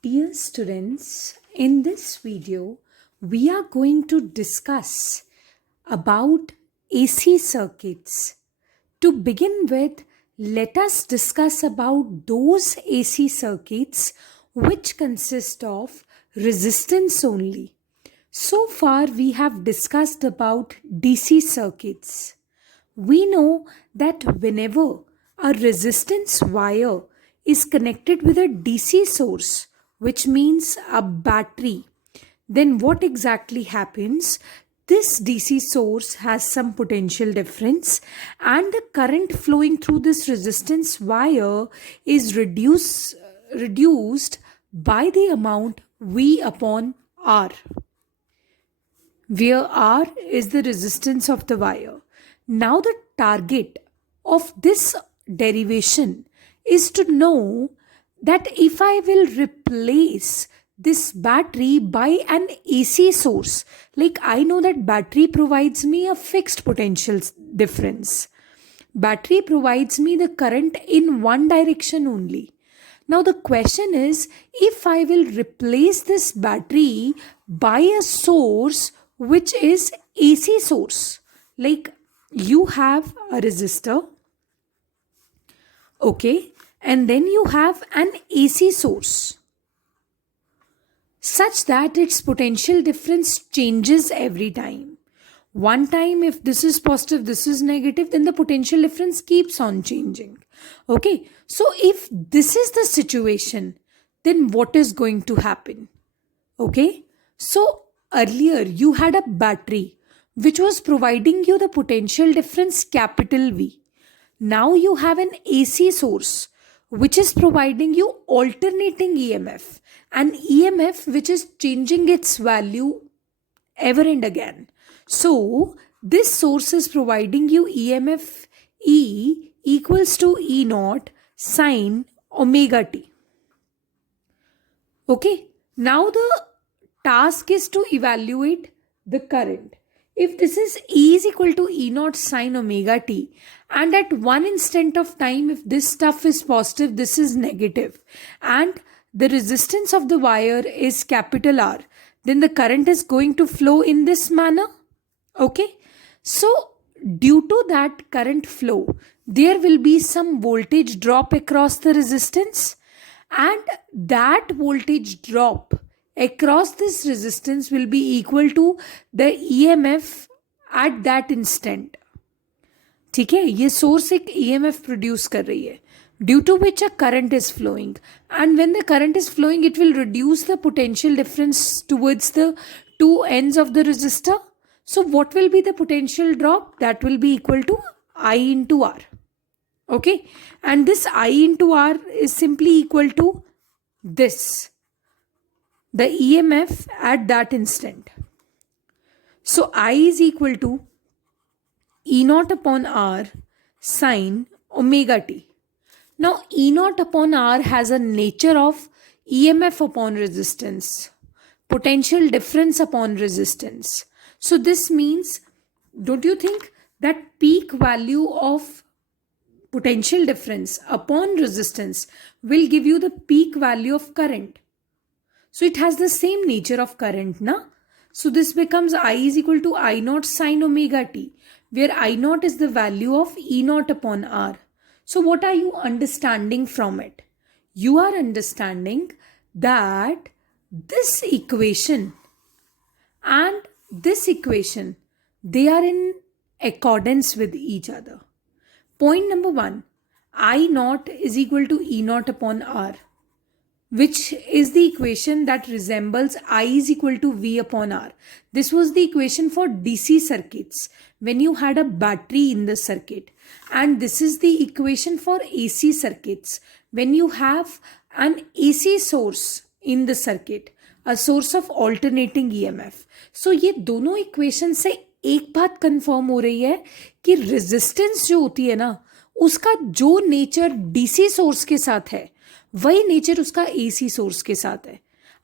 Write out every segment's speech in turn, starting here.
Dear students, in this video, we are going to discuss about AC circuits. To begin with, let us discuss about those AC circuits which consist of resistance only. So far, we have discussed about DC circuits. We know that whenever a resistance wire is connected with a DC source, which means a battery, then what exactly happens? This DC source has some potential difference, and the current flowing through this resistance wire is reduced by the amount V upon R, where R is the resistance of the wire. Now, the target of this derivation is to know that if I will replace this battery by an AC source, like I know that battery provides me a fixed potential difference. Battery provides me the current in one direction only. Now the question is, if I will replace this battery by a source which is AC source, like you have a resistor, okay, and then you have an AC source, such that its potential difference changes every time. One time, if this is positive, this is negative, then the potential difference keeps on changing. Okay, so if this is the situation, then what is going to happen? Okay, so earlier you had a battery which was providing you the potential difference capital V. Now you have an AC source which is providing you alternating EMF, an EMF which is changing its value ever and again. So this source is providing you EMF E equals to E naught sine omega t. Okay, now the task is to evaluate the current. If this is E is equal to E naught sine omega t, and at one instant of time, if this stuff is positive, this is negative, and the resistance of the wire is capital R, then the current is going to flow in this manner. Okay, so due to that current flow, there will be some voltage drop across the resistance, and that voltage drop across this resistance will be equal to the EMF at that instant. ठीक है, ये source एक EMF produce कर रही है, due to which a current is flowing, and when the current is flowing, it will reduce the potential difference towards the two ends of the resistor. So what will be the potential drop? That will be equal to I into R. Okay, and this I into R is simply equal to this, the EMF at that instant. So I is equal to E naught upon R sine omega t. Now E naught upon R has a nature of EMF upon resistance, potential difference upon resistance. So this means, don't you think that peak value of potential difference upon resistance will give you the peak value of current? So it has the same nature of current, na? So this becomes I is equal to I naught sine omega t, where I naught is the value of E naught upon R. So what are you understanding from it? You are understanding that this equation and this equation, they are in accordance with each other. Point number one, I naught is equal to E naught upon R, which is the equation that resembles I is equal to V upon R. This was the equation for DC circuits when you had a battery in the circuit. And this is the equation for AC circuits when you have an AC source in the circuit, a source of alternating EMF. So ये दोनों equation से एक बात confirm हो रही है कि resistance जो होती है ना, उसका जो नेचर डीसी सोर्स के साथ है वही नेचर उसका एसी सोर्स के साथ है.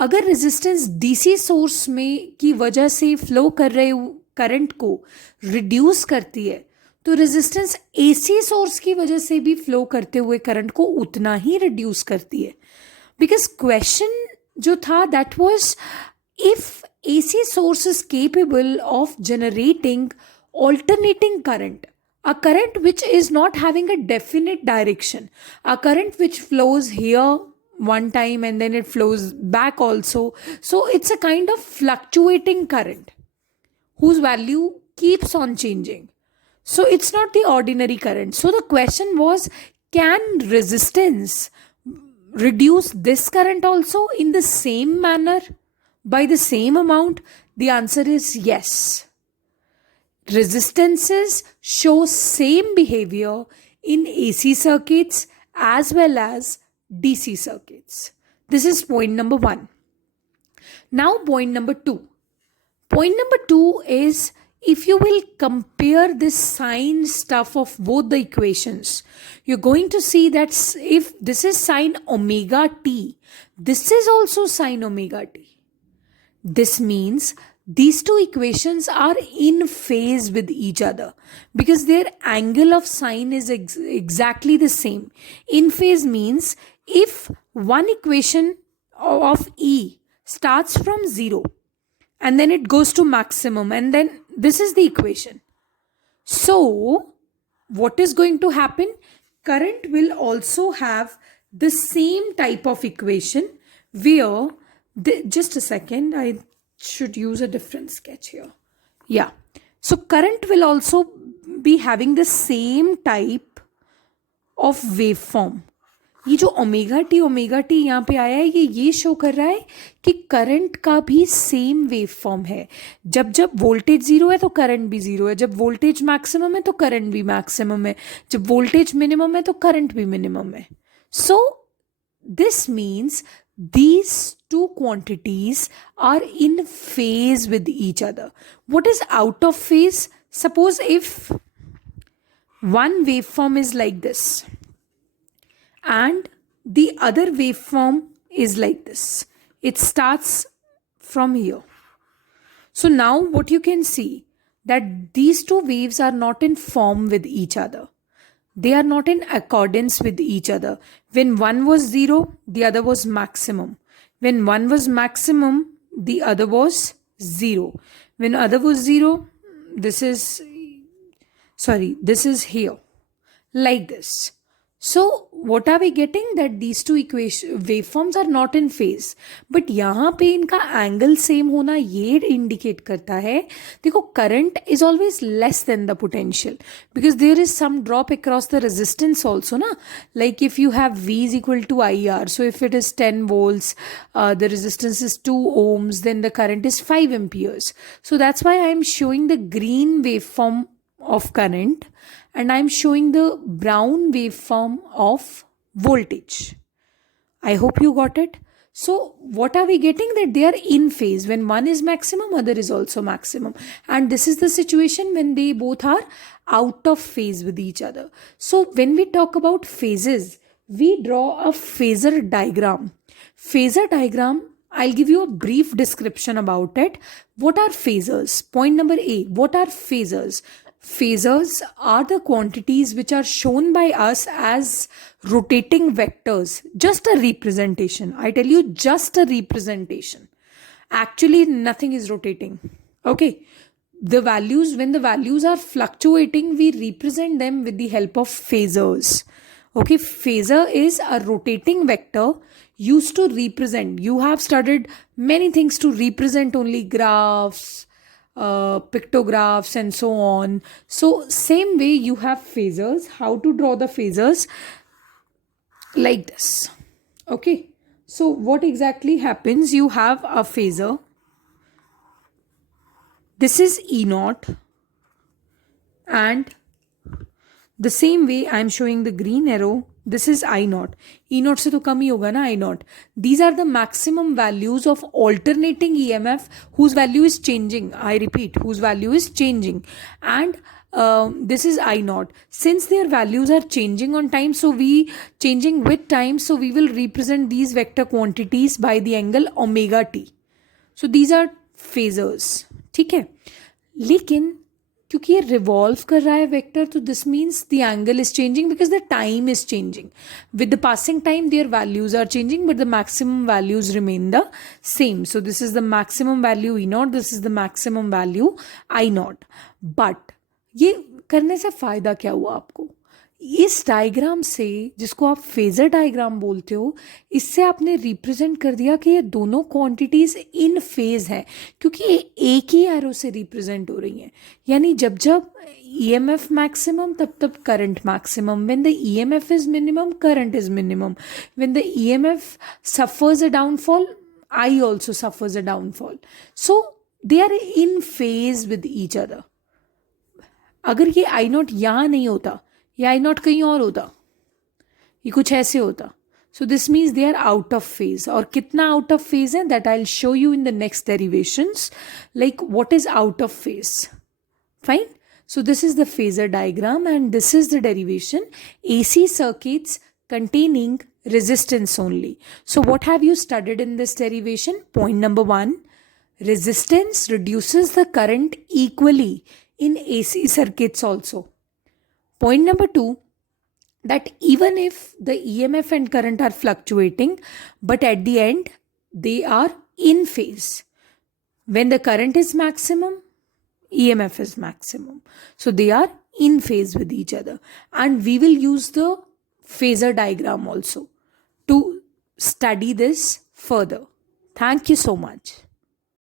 अगर रेजिस्टेंस डीसी सोर्स में की वजह से फ्लो कर रहे करंट को रिड्यूस करती है, तो रेजिस्टेंस एसी सोर्स की वजह से भी फ्लो करते हुए करंट को उतना ही रिड्यूस करती है. बिकॉज क्वेश्चन जो था that was if AC source is capable of generating alternating current, a current which is not having a definite direction, a current which flows here one time and then it flows back also. So it's a kind of fluctuating current whose value keeps on changing. So it's not the ordinary current. So the question was, can resistance reduce this current also in the same manner by the same amount? The answer is yes. Resistances show same behavior in AC circuits as well as DC circuits. This is point number 1. Now point number 2. Point number 2 is, if you will compare this sine stuff of both the equations, you're going to see that if this is sine omega t, this is also sine omega t. This means these two equations are in phase with each other because their angle of sine is exactly the same. In phase means if one equation of E starts from 0 and then it goes to maximum, and then this is the equation. So what is going to happen? Current will also have the same type of equation where just a second, I should use a different sketch here. Yeah, so current will also be having the same type of waveform. ये जो omega T यहाँ पे आया है, ये show कर रहा है कि करंट का भी सेम वेव फॉर्म है. जब जब वोल्टेज 0 है तो करंट भी 0 है, जब वोल्टेज मैक्सिमम है तो करंट भी मैक्सिमम है, जब वोल्टेज मिनिमम है तो करंट भी मिनिमम है. सो this means these two quantities are in phase with each other. What is out of phase? Suppose if one waveform is like this and the other waveform is like this. It starts from here. So now what you can see, that these two waves are not in form with each other. They are not in accordance with each other. When one was 0, the other was maximum. When one was maximum, the other was 0. When other was 0, this is here, like this. So what are we getting? That these two waveforms are not in phase. But यहाँ पे इनका angle same होना ये indicate करता है, देखो current is always less than the potential because there is some drop across the resistance also ना. Like if you have V is equal to IR, so if it is 10 volts, the resistance is 2 ohms, then the current is 5 amperes. So that's why I am showing the green waveform of current and I am showing the brown waveform of voltage. I hope you got it. So what are we getting? That they are in phase. When one is maximum, other is also maximum. And this is the situation when they both are out of phase with each other. So when we talk about phases, we draw a phasor diagram. Phasor diagram, I'll give you a brief description about it. What are phasors? Point number A, what are phasors? Phasors are the quantities which are shown by us as rotating vectors. Just a representation. I tell you, just a representation. Actually, nothing is rotating. Okay. The values, when the values are fluctuating, we represent them with the help of phasors. Okay. Phasor is a rotating vector used to represent. You have studied many things to represent only graphs, pictographs and so on. So same way you have phasors. How to draw the phasors? Like this. Okay. So what exactly happens? You have a phasor. This is E0 and the same way I am showing the green arrow. This is I0. E0 से तो कम ही होगा ना I0. These are the maximum values of alternating EMF whose value is changing. I repeat, whose value is changing. And this is I0. Since their values are changing on time, so we changing with time, so we will represent these vector quantities by the angle omega t. So these are phasors. ठीक है. लेकिन क्योंकि ये revolve कर रहा है vector, तो this means the angle is changing because the time is changing. With the passing time their values are changing but the maximum values remain the same. So this is the maximum value E naught, this is the maximum value I naught. But ये करने से फायदा क्या हुआ आपको? इस diagram से, जिसको आप फेजर डायग्राम बोलते हो, इससे आपने रिप्रेजेंट कर दिया कि ये दोनों क्वांटिटीज इन फेज है, क्योंकि ये एक ही एरो से रिप्रेजेंट हो रही हैं. यानी जब जब ईएमएफ मैक्सिमम तब तब current maximum. When the EMF is minimum current is minimum. When the EMF suffers a downfall I also suffers a downfall. So they are in phase with each other. अगर ये आई not यहाँ नहीं होता, ये आई not कहीं और होता, ये कुछ ऐसे होता, so this means they are out of phase. और कितना आउट ऑफ फेज है that I will show you in the next derivations. Like what is out of phase? Fine. So this is the phasor diagram and this is the derivation. AC circuits containing resistance only. So what have you studied in this derivation? Point number 1, resistance reduces the current equally in AC circuits also. Point number 2, that even if the EMF and current are fluctuating, but at the end they are in phase. When the current is maximum, EMF is maximum. So they are in phase with each other. And we will use the phasor diagram also to study this further. Thank you so much.